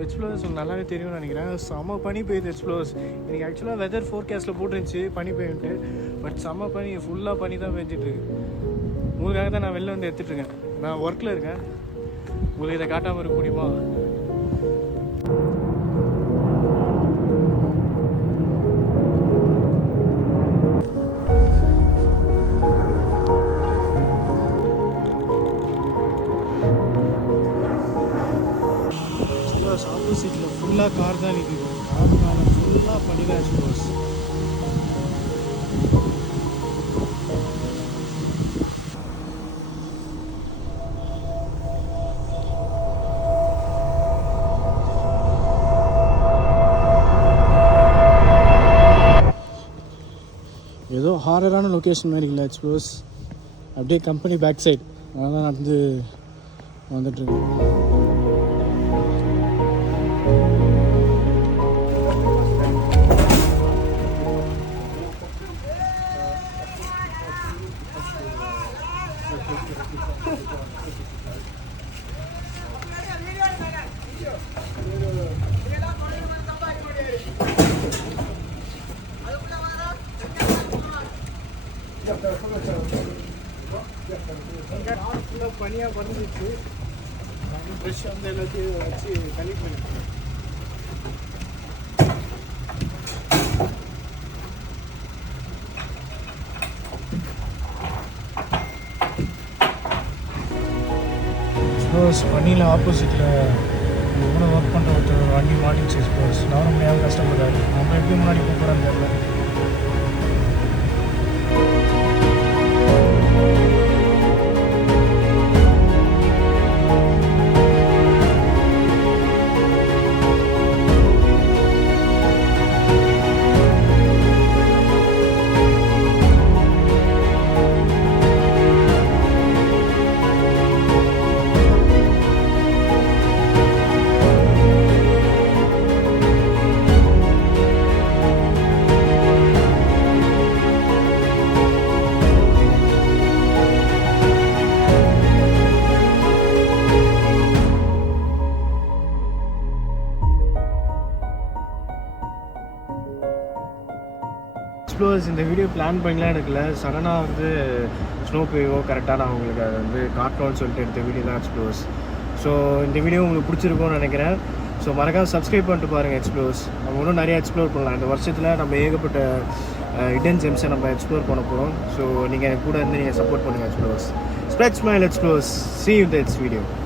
Explorers உங்களுக்கு நல்லாவே தெரியும்னு நினைக்கிறேன். செம்ம பனி பெய்யுது எக்ஸ்ப்ளோரர்ஸ். எனக்கு ஆக்சுவலாக வெதர் ஃபோர்காஸ்ட்டில் போட்டுருந்துச்சு பனி பெய்யுன்ட்டு. பட் செம்ம பனி, ஃபுல்லாக பனி தான் பெஞ்சிட்ருக்கு. உங்களுக்காக தான் நான் வெளில வந்து எடுத்துகிட்ருக்கேன். நான் ஒர்க்கில் இருக்கேன், உங்களுக்கு இதை காட்டாமல் இருக்க முடியுமா? ஆப்போசிட்டில் ஃபுல்லாக கார் தான் நிற்குது. கார் மேலே ஃபுல்லாக பனி தான் எக்ஸ்ப்ளோர்ஸ். ஏதோ ஹாரரான லொக்கேஷன் மாதிரி இல்லை எக்ஸ்ப்ளோர்ஸ். அப்படியே கம்பெனி பேக் சைட் அதெல்லாம் நடந்து வந்துட்டுருக்கேன். ஃபுல்லாக பனியாக பறந்துச்சு. ப்ரெஷ் வந்து எல்லாத்தையும் வச்சு கலெக்ட் பண்ணிட்டேன். ஸ்போர்ஸ் பனியில் ஆப்போசிட்டில் கூட ஒர்க் பண்ணுற ஒருத்தர் வண்டி மாட்டிச்சு. ஸ்போர்ஸ் நானும் முடியாமல் கஷ்டப்படுறாரு. நம்ம எப்படி முன்னாடி போகிறான்னு தெரியல. எக்ஸ்ப்ளோர்ஸ் இந்த வீடியோ பிளான் பண்ணிலாம் எடுக்கல. சடனாக வந்து ஸ்னோ பெய்யோ கரெக்டாக நான் உங்களுக்கு அதை வந்து காட்டணும்னு சொல்லிட்டு எடுத்த வீடியோ தான் எக்ஸ்ப்ளோர்ஸ். ஸோ இந்த வீடியோ உங்களுக்கு பிடிச்சிருக்கும்னு நினைக்கிறேன். ஸோ மறக்காமல் சப்ஸ்கிரைப் பண்ணிட்டு பாருங்கள் எக்ஸ்ப்ளோர்ஸ். நம்ம இன்னும் நிறையா எக்ஸ்ப்ளோர் பண்ணலாம். இந்த வருஷத்தில் நம்ம ஏகப்பட்ட ஹிடன் ஜெம்ஸை நம்ம எக்ஸ்ப்ளோர் பண்ண போகிறோம். ஸோ நீங்கள் கூட இருந்து நீங்கள் சப்போர்ட் பண்ணுங்கள் explores. Spread smile explores. See you in the next video.